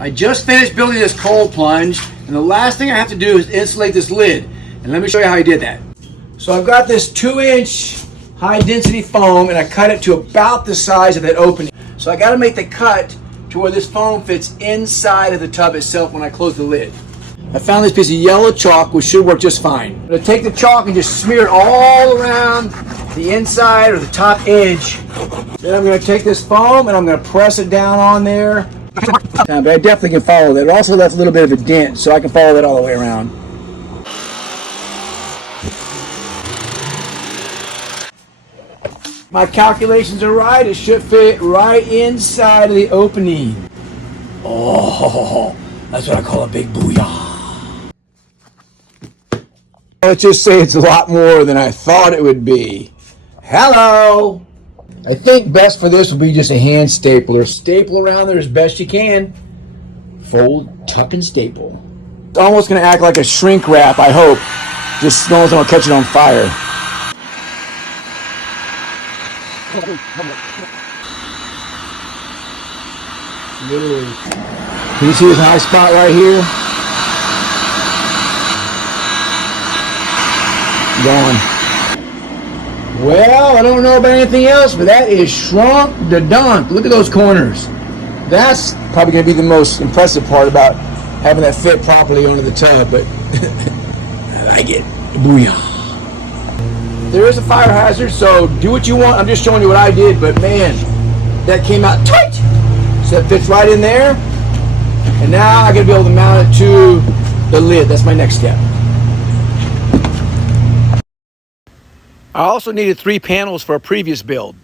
I just finished building this cold plunge, and the last thing I have to do is insulate this lid. And let me show you how I did that. So I've got this 2-inch high density foam, and I cut it to about the size of that opening. So I got to make the cut to where this foam fits inside of the tub itself when I close the lid. I found this piece of yellow chalk, which should work just fine. I'm going to take the chalk and just smear it all around the inside or the top edge. Then I'm going to take this foam and I'm going to press it down on there. But I definitely can follow that. It also left a little bit of a dent, so I can follow that all the way around. My calculations are right. It should fit right inside of the opening. Oh, that's what I call a big booyah. Let's just say it's a lot more than I thought it would be. Hello. I think best for this will be just a hand stapler. Staple around there as best you can. Fold, tuck, and staple. It's almost going to act like a shrink wrap, I hope. Just as long as I don't catch it on fire. Literally. Can you see this high spot right here? Gone. Well, I don't know about anything else, but that is shrunk to dunk. Look at those corners. That's probably going to be the most impressive part about having that fit properly onto the tub, but I like it. Booyah. There is a fire hazard, so do what you want. I'm just showing you what I did, but man, that came out tight. So that fits right in there. And now I got to be able to mount it to the lid. That's my next step. I also needed 3 panels for a previous build.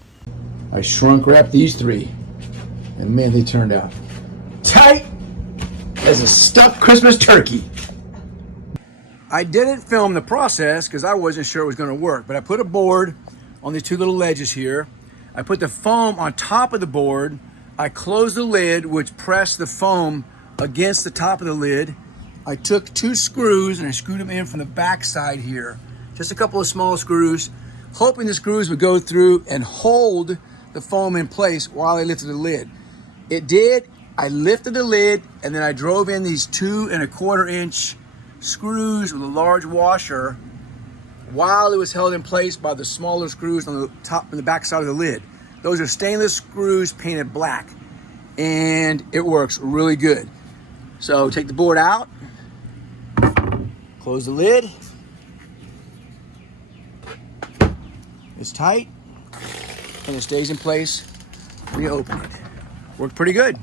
I shrunk wrapped these 3, and man, they turned out tight as a stuffed Christmas turkey. I didn't film the process because I wasn't sure it was going to work, but I put a board on these 2 little ledges here. I put the foam on top of the board. I closed the lid, which pressed the foam against the top of the lid. I took 2 screws and I screwed them in from the back side here. Just a couple of small screws, hoping the screws would go through and hold the foam in place while I lifted the lid. It did. I lifted the lid and then I drove in these 2 1/4 inch screws with a large washer while it was held in place by the smaller screws on the top and the back side of the lid. Those are stainless screws painted black, and it works really good. So take the board out, close the lid. It's tight and it stays in place when you open it. Worked pretty good.